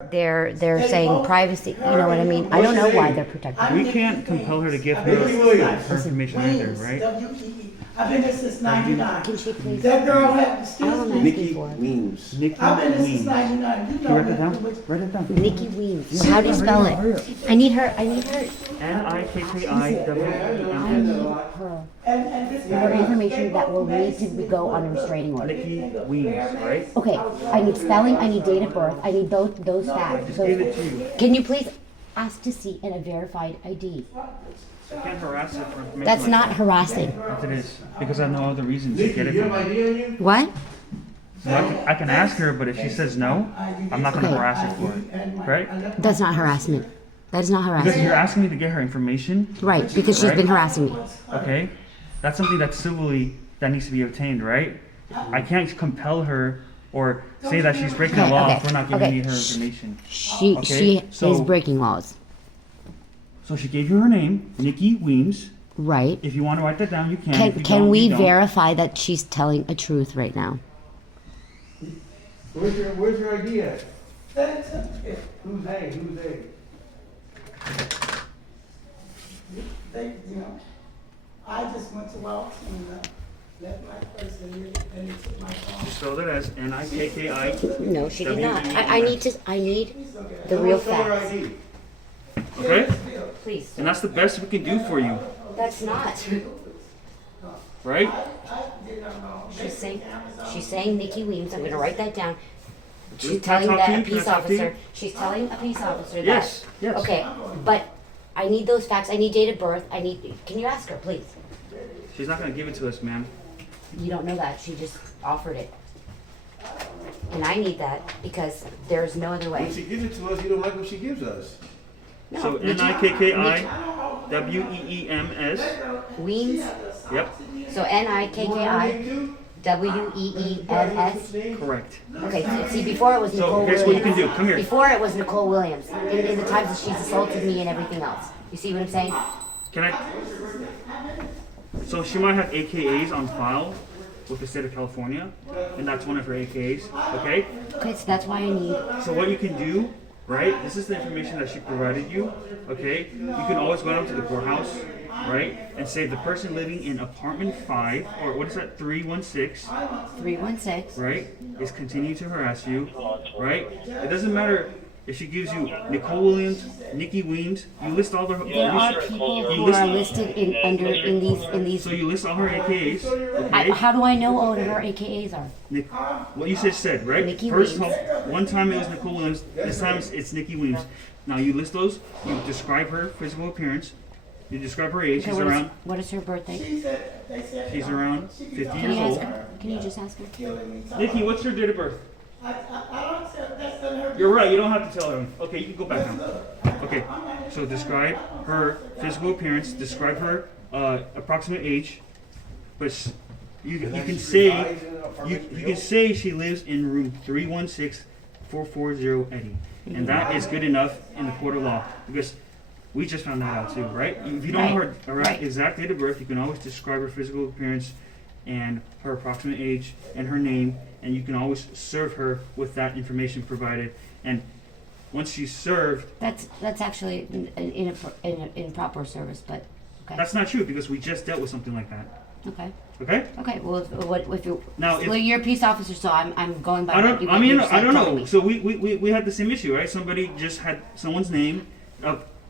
they're saying privacy. You know what I mean? I don't know why they're protecting. We can't compel her to give her information either, right? I've been here since '99. Can she please? That girl had, excuse All I'm me. asking Nikki for. Weems. Nikki I've been here since Weems. '99. You Can know you write it that. down? Write it down. Nikki Weems. How do you spell it? I need her. Nikki Her And this her information that will need to go on a restraining order. Weems, right? Okay, I need spelling, I need date of birth, I need those facts. Just gave it to you. Can you please ask to see a verified ID? I can't harass her for information. That's like not that. harassing. Yes, it is. Because I have no other reason to get it from her. What? So I can ask her, but if she says no, I'm not going to Okay. harass her for it. Right? That's not harassment. That is not Because harassment. you're asking me to get her information, Right, because she's been harassing me. okay? That's something that's civilly, that needs to be obtained, right? I can't compel her or say that she's breaking the Okay, law okay, if we're not giving okay. me her information. She Okay, so- is breaking laws. So she gave you her name, Nikki Weems. Right. If you want to write that down, you can. If you Can don't, we you don't. verify that she's telling a truth right now? Where's your ID at? That's Who's they? Who's they? they, you know, I just went to Waltz and left my purse in here and they took my phone. Spelled it as Nikki. No, she did not. I need the real facts. ID. Okay? Please. And that's the best we can do for you, That's not. right? She's saying Nikki Weems. I'm gonna write that down. She's Can I telling talk that to a you? Can I peace talk to you? officer. She's telling a peace officer that. Yes, yes. Okay, but I need those facts. I need date of birth. I need. Can you ask her, please? She's not going to give it to us, ma'am. You don't know that. She just offered it. And I need that because there's no other way. When she gives it to us, you don't like what she gives us. No, So Nikki Nikki Weems. Yep, So Nikki Weems. correct. Okay, so see, before it was Nicole So here's Williams. what you can do. Come here. Before it was Nicole Williams. In the times that she's assaulted me and everything else. You see what I'm saying? Can I? So she might have AKAs on file with the state of California, and that's one of her AKAs. Okay. Okay, so that's why I need. So what you can do, right? This is the information that she provided you. Okay. You can always go down to the courthouse, right, and say the person living in apartment 5 or what is that 316, 316. right, is continuing to harass you, right? It doesn't matter if she gives you Nicole Williams, Nikki Weems. You list all the. There are people who are listed in these. So you list all her AKAs. Okay. How do I know what her AKAs are? Nick, what you just said, right? Nikki First, Weems. one time it was Nicole Williams. This time it's Nikki Weems. Now you list those. You describe her physical appearance. You describe her age. Okay, She's around. what is her birthday? She said, they said. She's around 50 Can years you ask old. her? Can you just ask her? Killing me. Nikki, what's her date of birth? I don't say that's in her. You're right. You don't have to tell her. Okay, you can go back now. Okay. So describe her physical appearance. Describe her approximate age. But you can say you can say she lives in room 316 440 Eddie, and that is good enough in the court of law because we just found that out too, right? If you don't know her Right. exact date of birth, you can always describe her physical appearance and her approximate age and her name, and you can always serve her with that information provided. And once she's served, That's actually an improper service, but okay. that's not true because we just dealt with something like that. Okay. Okay? Okay. Well, if you Now, if- well, you're a peace officer, so I'm going by. I what don't. you- I mean, you're I don't telling know. me. So we had the same issue, right? Somebody just had someone's name.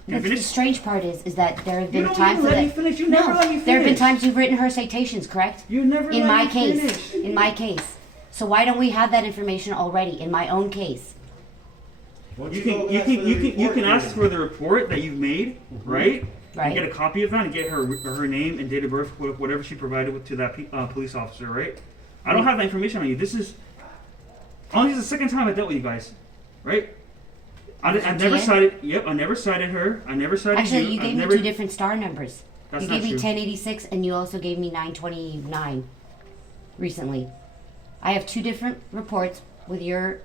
Can I The finish? strange part is that there have You been don't times even let me that finish. You never let me there have been finish. times you've written her citations, correct? You never In let my me case, finish. in my case. So why don't we have that information already in my own case? You can ask for the report that you've made, right? Right. And get a copy of that and get her name and date of birth, whatever she provided to that police officer, right? I don't have that information on you. This is only the second time I dealt with you guys, right? I never Tia? cited. Yep, I never cited her. I never cited Actually, you. you I've gave me never, 2 different star numbers. That's You not gave me true. 1086 and you also gave me 929 recently. I have 2 different reports with your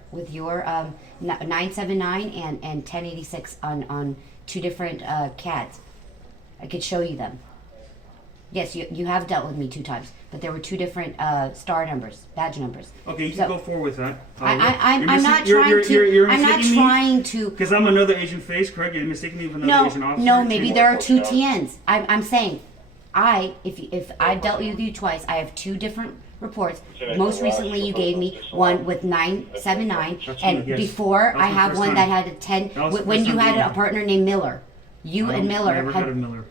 979 and 1086 on 2 different CADs. I could show you them. Yes, you have dealt with me 2 times, but there were 2 different star numbers, badge numbers. Okay, you So- can go forward with that. I'm not trying to. I'm not trying to. Because I'm another Asian face, correct? You're mistaking me for another No, Asian officer. no. Maybe there are 2 TNs. I'm saying, if I've dealt with you twice, I have 2 different reports. Most recently, you gave me one with 979, That's and me, yes. before That was I my have first one time. that had a 10. That was the When first you time had doing a it. partner named Miller, you and Miller Never had. had a Miller.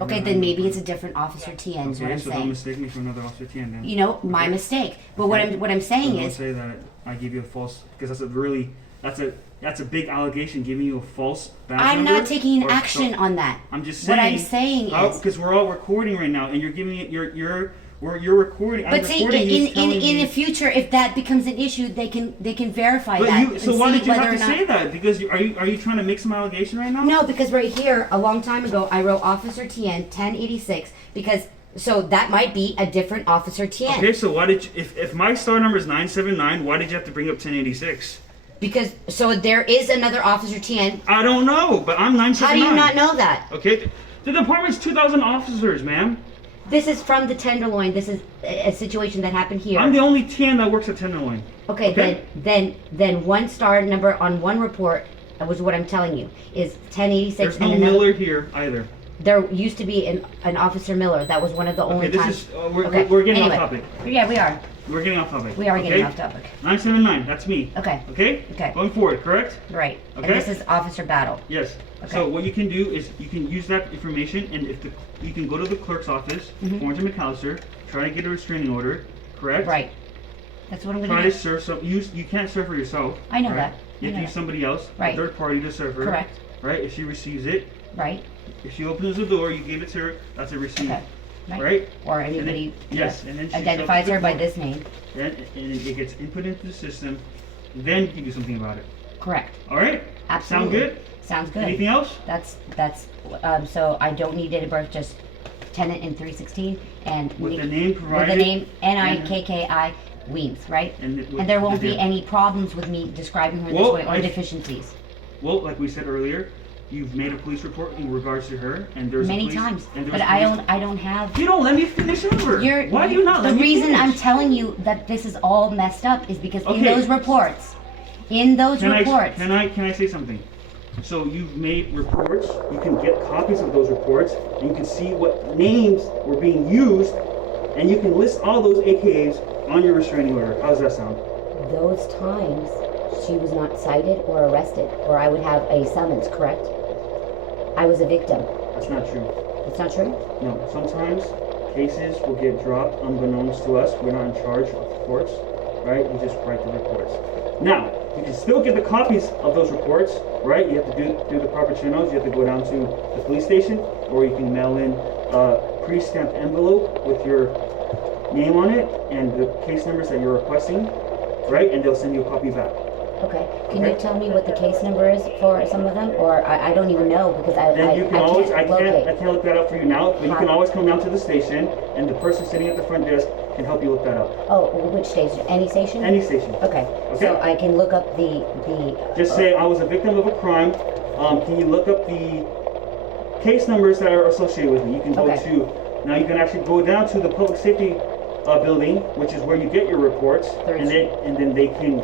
Okay, Never then had maybe Miller. it's a different officer TN. Is what Okay, I'm so don't saying. mistake me for another officer TN then. You know, my Okay. mistake. But what Okay. I'm saying So don't is, say that I gave you a false, because that's a big allegation, giving you a false badge I'm number not taking or- action on that. I'm just saying. What I'm saying is, because we're all recording right now, and you're giving it you're recording. I'm but see, recording. he's telling in me- the future, if that becomes an issue, they can verify But that. you, and so why see did you whether have or to not- say that? Because are you trying to make some allegation right now? No, because right here, a long time ago, I wrote Officer TN 1086 because so that might be a different Officer TN. Okay, so why did you, if my star number is 979, why did you have to bring up 1086? Because so there is another Officer TN. I don't know, but I'm 979. How do you not know that? Okay, the department's 2,000 officers, ma'am. This is from the Tenderloin. This is a situation that happened here. I'm the only TN that works at Tenderloin. Okay, Okay. then one star number on one report, was what I'm telling you, is 1086. There's no and another, Miller here either. There used to be an Officer Miller. That was one of the only Okay, this times. is we're getting anyway. off topic. Yeah, we are. We're getting off topic. We are okay? getting off topic. 979, that's me. Okay, Okay? Okay. Going forward, correct? right. Okay. And this is Officer Battle. Yes. Okay. So what you can do is you can use that information, and you can go to the clerk's office, Orange and McAllister, try to get a restraining order, correct? Right. That's what I'm Try gonna to do. serve some. You can't serve her yourself. I know right? that. You I have know to use that. somebody else, Right. a third party to serve her. Correct. Right? If she receives it, Right. if she opens the door, you gave it to her. That's a receipt. Okay. Right? Or And then- anybody yes, and then she identifies shows her by the- this name. Then and it gets input into the system. Then you can do something about it. Correct. All right? Absolutely. Sound good? Sounds good. Anything else? That's so I don't need date of birth, just tenant in 316 and With Nick- the name with provided. the name NIKKI Weems, right? And with And there the won't be date. any problems with me describing her Well, this way or I- deficiencies. Well, like we said earlier, you've made a police report in regards to her, and there's Many a police, times, and but there's I don't have. You don't let me finish over. You're, Why do you not the let me reason finish? I'm telling you that this is all messed up is because in Okay. those reports, Can I say something? So you've made reports. You can get copies of those reports, and you can see what names were being used, and you can list all those AKAs on your restraining order. How does that sound? those times she was not cited or arrested, or I would have a summons. Correct? I was a victim. That's not true. That's not true. No. Sometimes cases will get dropped unbeknownst to us. We're not in charge of courts, right? We just write the reports. Now, you can still get the copies of those reports, right? You have to do through the proper channels. You have to go down to the police station, or you can mail in a pre-stamped envelope with your name on it and the case numbers that you're requesting, right? And they'll send you a copy back. Okay. Can you Okay. tell me what the case number is for some of them, or I don't even know because Then you can always, I can't locate. can't look that up for you now, but you can Huh. always come down to the station, and the person sitting at the front desk can help you look that up. Oh, which station? Any station? Any station. Okay. Okay. So I can look up the. Just say I was a victim of a crime. Can you look up the case numbers that are associated with me? You can go Okay. to, now you can actually go down to the public safety building, which is where you get your reports, Third and then they can.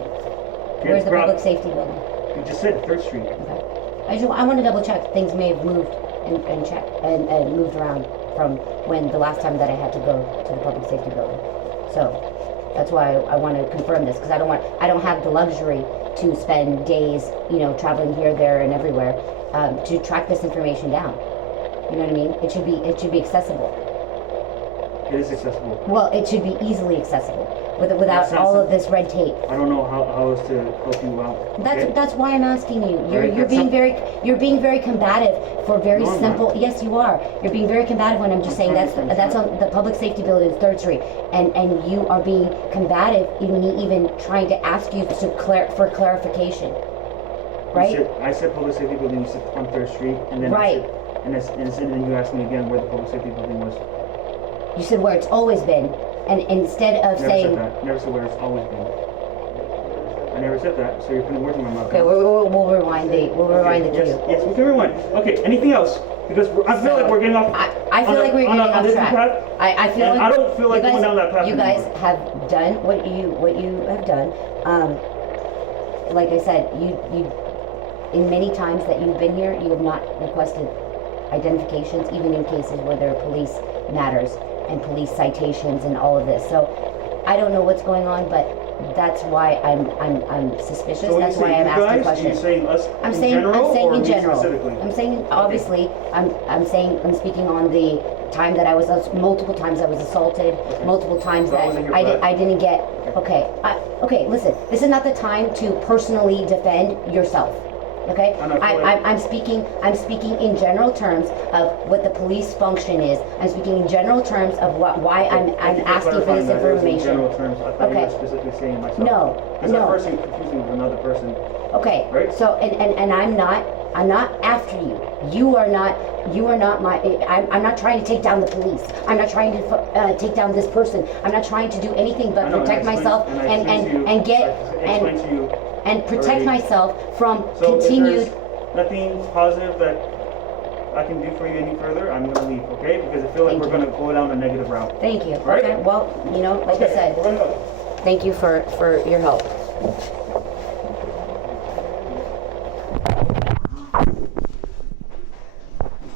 Where's the grab- public safety building? You just said 3rd Street. Okay. I want to double check. Things may have moved and check and moved around from when the last time that I had to go to the public safety building. So that's why I want to confirm this because I don't have the luxury to spend days, traveling here, there, and everywhere to track this information down. You know what I mean? It should be accessible. It is accessible. Well, it should be easily accessible without That's not all of something- this red tape. I don't know how else to help you out. okay? That's why I'm asking you. You're Right, you're that's being some- you're being very combative for very No, I'm simple. not. Yes, you are. You're being very combative when I'm just saying that's on the public safety building, 3rd Street, and you are being combative in me even trying to ask you to for clarification. Right? I said public safety building, you said on 3rd Street, and then Right. and then you asked me again where the public safety building was. You said where it's always been, and instead of Never saying, said that. Never said where it's always been. I never said that, so you're putting words in my mouth. okay, we'll rewind the yes, cue. yes, we can rewind. Okay, anything else? Because I feel like we're getting off. I feel like we're getting off different track. path. I feel And like I don't feel like you going guys- down that path You guys anymore. have done what you have done. Like I said, you in many times that you've been here, you have not requested identifications, even in cases where there are police matters and police citations and all of this. So I don't know what's going on, but that's why I'm suspicious. So when That's you say why I'm you asking guys, questions. you're saying us I'm in saying general, I'm saying or in me general. specifically? I'm saying obviously I'm saying I'm speaking on the time that I was multiple times I was assaulted, multiple times So I that wasn't here for that. I didn't get okay, listen, this is not the time to personally defend yourself. Okay? I'm not for it. I'm speaking in general terms of what the police function is. I'm speaking in general terms of why I'm Thank you asking for clarifying this that. It was in information. general terms. I thought you Okay. were specifically saying myself. No, Because no. that person confused me with another person. Okay. Right? So and I'm not after you. You are not my. I'm not trying to take down the police. I'm not trying to take down this person. I'm not trying to do anything but I know, protect and I explained- myself and I explained to you- and get I explained to you. and protect already. myself from So continued. if there's nothing positive that I can do for you any further, I'm gonna leave, okay? Because I feel like Thank we're you. gonna go down a negative route. Thank you. Right? Okay. Well, like I Okay, said, we're gonna go. thank you for your help.